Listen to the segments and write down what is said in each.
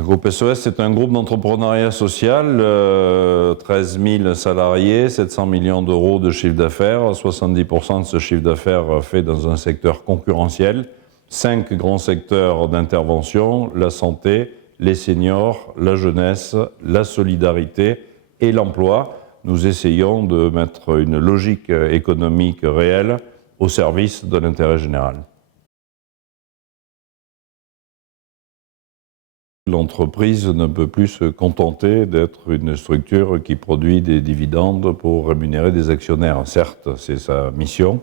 Le groupe SOS, c'est un groupe d'entrepreneuriat social, 13 000 salariés, 700 millions d'euros de chiffre d'affaires, 70% de ce chiffre d'affaires fait dans un secteur concurrentiel, 5 grands secteurs d'intervention, la santé, les seniors, la jeunesse, la solidarité et l'emploi. Nous essayons de mettre une logique économique réelle au service de l'intérêt général. L'entreprise ne peut plus se contenter d'être une structure qui produit des dividendes pour rémunérer des actionnaires. Certes, c'est sa mission,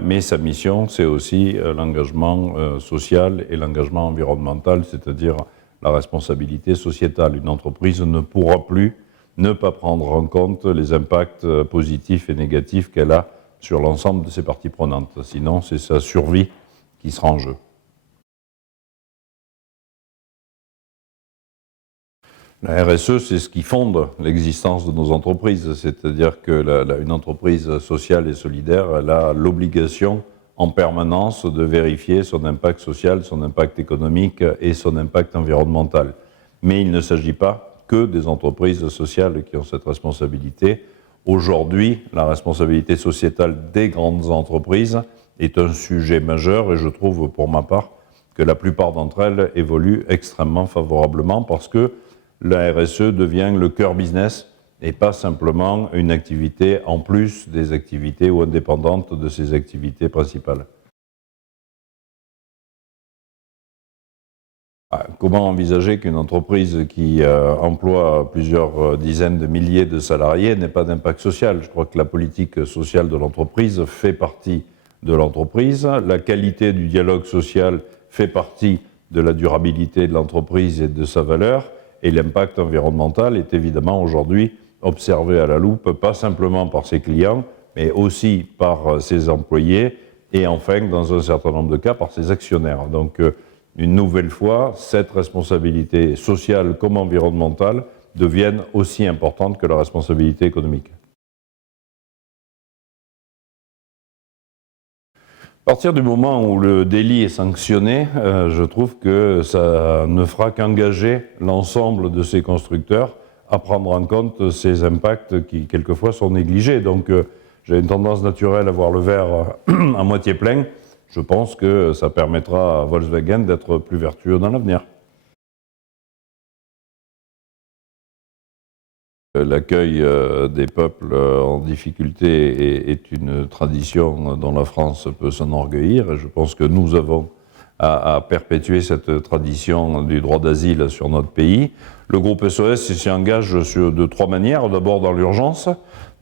mais sa mission, c'est aussi l'engagement social et l'engagement environnemental, c'est-à-dire la responsabilité sociétale. Une entreprise ne pourra plus ne pas prendre en compte les impacts positifs et négatifs qu'elle a sur l'ensemble de ses parties prenantes. Sinon, c'est sa survie qui sera en jeu. La RSE, c'est ce qui fonde l'existence de nos entreprises, c'est-à-dire qu'une entreprise sociale et solidaire, elle a l'obligation en permanence de vérifier son impact social, son impact économique et son impact environnemental. Mais il ne s'agit pas que des entreprises sociales qui ont cette responsabilité. Aujourd'hui, la responsabilité sociétale des grandes entreprises est un sujet majeur et je trouve pour ma part que la plupart d'entre elles évoluent extrêmement favorablement parce que la RSE devient le cœur business et pas simplement une activité en plus des activités ou indépendante de ses activités principales. Comment envisager qu'une entreprise qui emploie plusieurs dizaines de milliers de salariés n'ait pas d'impact social? Je crois que la politique sociale de l'entreprise fait partie de l'entreprise. La qualité du dialogue social fait partie de la durabilité de l'entreprise et de sa valeur. Et l'impact environnemental est évidemment aujourd'hui observé à la loupe, pas simplement par ses clients, mais aussi par ses employés et enfin, dans un certain nombre de cas, par ses actionnaires. Donc, une nouvelle fois, cette responsabilité sociale comme environnementale deviennent aussi importantes que la responsabilité économique. À partir du moment où le délit est sanctionné, je trouve que ça ne fera qu'engager l'ensemble de ces constructeurs à prendre en compte ces impacts qui, quelquefois, sont négligés. Donc, j'ai une tendance naturelle à voir le verre à moitié plein. Je pense que ça permettra à Volkswagen d'être plus vertueux dans l'avenir. L'accueil des peuples en difficulté est une tradition dont la France peut s'enorgueillir et je pense que nous avons à perpétuer cette tradition du droit d'asile sur notre pays. Le groupe SOS s'y engage de 3 manières. D'abord dans l'urgence,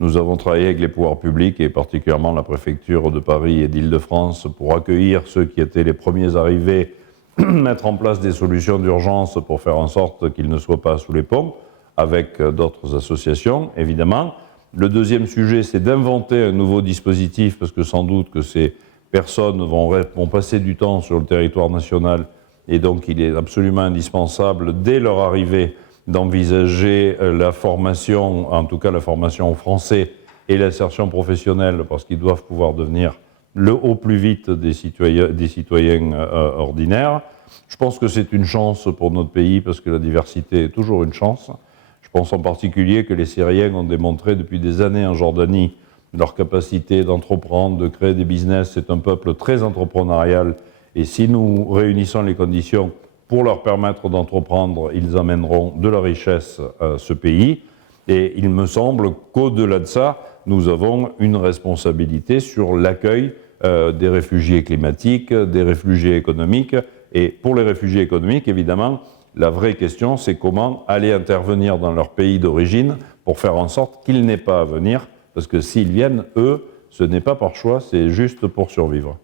nous avons travaillé avec les pouvoirs publics et particulièrement la préfecture de Paris et d'Île-de-France pour accueillir ceux qui étaient les premiers arrivés, mettre en place des solutions d'urgence pour faire en sorte qu'ils ne soient pas sous les ponts, avec d'autres associations, évidemment. Le deuxième sujet, c'est d'inventer un nouveau dispositif, parce que sans doute que ces personnes vont passer du temps sur le territoire national, et donc il est absolument indispensable, dès leur arrivée, d'envisager la formation, en tout cas la formation en français, et l'insertion professionnelle, parce qu'ils doivent pouvoir devenir au plus vite des citoyens ordinaires. Je pense que c'est une chance pour notre pays, parce que la diversité est toujours une chance. Je pense en particulier que les Syriens ont démontré depuis des années en Jordanie leur capacité d'entreprendre, de créer des business. C'est un peuple très entrepreneurial et si nous réunissons les conditions pour leur permettre d'entreprendre, ils amèneront de la richesse à ce pays. Et il me semble qu'au-delà de ça, nous avons une responsabilité sur l'accueil des réfugiés climatiques, des réfugiés économiques. Et pour les réfugiés économiques, évidemment, la vraie question, c'est comment aller intervenir dans leur pays d'origine pour faire en sorte qu'ils n'aient pas à venir, parce que s'ils viennent, eux, ce n'est pas par choix, c'est juste pour survivre.